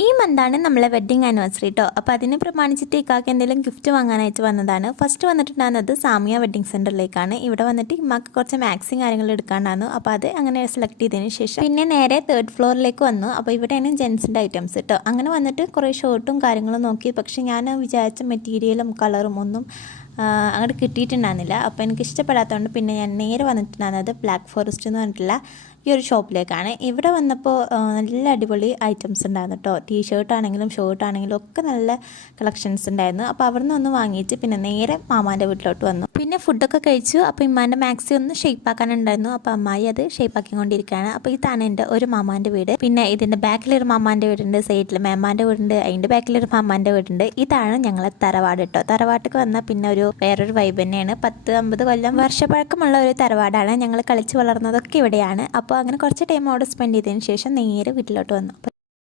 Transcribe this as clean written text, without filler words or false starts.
ഈ മന്താണ് നമ്മളെ wedding anniversary കേട്ടോ. അപ്പോൾ അതിനെ പ്രമാണിച്ചിട്ട് ഇക്കാക്ക് എന്തെങ്കിലും ഗിഫ്റ്റ് വാങ്ങാനായിട്ട് വന്നതാണ്. First വന്നിട്ടുണ്ടാകുന്നത് Samiya wedding സെൻറ്ററിലേക്കാണ്. ഇവിടെ വന്നിട്ട് ഇമ്മക്ക് കുറച്ച് മാക്സിങ് കാര്യങ്ങൾ എടുക്കാണ്ടായിരുന്നു. അപ്പോൾ അത് അങ്ങനെ സെലക്ട് ചെയ്തതിന് ശേഷം പിന്നെ നേരെ 3rd ഫ്ലോറിലേക്ക് വന്നു. അപ്പോൾ ഇവിടെയാണ് ജെൻസിൻ്റെ ഐറ്റംസ് കേട്ടോ. അങ്ങനെ വന്നിട്ട് കുറേ ഷർട്ടും കാര്യങ്ങളും നോക്കി. പക്ഷേ ഞാൻ വിചാരിച്ച മെറ്റീരിയലും കളറും ഒന്നും അങ്ങോട്ട് കിട്ടിയിട്ടുണ്ടായിരുന്നില്ല. അപ്പോൾ എനിക്ക് ഇഷ്ടപ്പെടാത്തതുകൊണ്ട് പിന്നെ ഞാൻ നേരെ വന്നിട്ടുണ്ടായിരുന്നത് ബ്ലാക്ക് ഫോറസ്റ്റ് എന്ന് പറഞ്ഞിട്ടുള്ള ഈ ഒരു ഷോപ്പിലേക്കാണ്. ഇവിടെ വന്നപ്പോൾ നല്ല അടിപൊളി ഐറ്റംസ് ഉണ്ടായിരുന്നു കേട്ടോ. ടീഷർട്ടാണെങ്കിലും ഷർട്ടാണെങ്കിലും ഒക്കെ നല്ല കളക്ഷൻസ് ഉണ്ടായിരുന്നു. അപ്പോൾ അവിടെ നിന്ന് ഒന്ന് വാങ്ങിയിട്ട് പിന്നെ നേരെ മാമാൻ്റെ വീട്ടിലോട്ട് വന്നു. പിന്നെ ഫുഡൊക്കെ കഴിച്ചു. അപ്പോൾ ഇമ്മാൻ്റെ മാക്സി ഒന്ന് ഷേപ്പാക്കാനുണ്ടായിരുന്നു. അപ്പോൾ അമ്മായി അത് ഷേപ്പാക്കിക്കൊണ്ടിരിക്കുകയാണ്. അപ്പോൾ ഇതാണ് എൻ്റെ ഒരു മാമാൻ്റെ വീട്. പിന്നെ ഇതിൻ്റെ ബാക്കിലൊരു മാമാൻ്റെ വീടുണ്ട്, സൈഡിൽ മേമാൻ്റെ വീടുണ്ട്, അതിൻ്റെ ബാക്കിലൊരു മാമാൻ്റെ വീടുണ്ട്. ഇതാണ് ഞങ്ങളെ തറവാട് കേട്ടോ. തറവാട്ടിക്ക് വന്നാൽ പിന്നെ വേറൊരു വൈബ് തന്നെയാണ്. 10-50 കൊല്ലം വർഷപ്പഴക്കമുള്ള ഒരു തറവാടാണ്. ഞങ്ങൾ കളിച്ച് വളർന്നതൊക്കെ ഇവിടെയാണ്. അപ്പോൾ അങ്ങനെ കുറച്ച് ടൈം അവിടെ സ്പെൻഡ് ചെയ്തതിന് ശേഷം നേരെ വീട്ടിലോട്ട് വന്നു.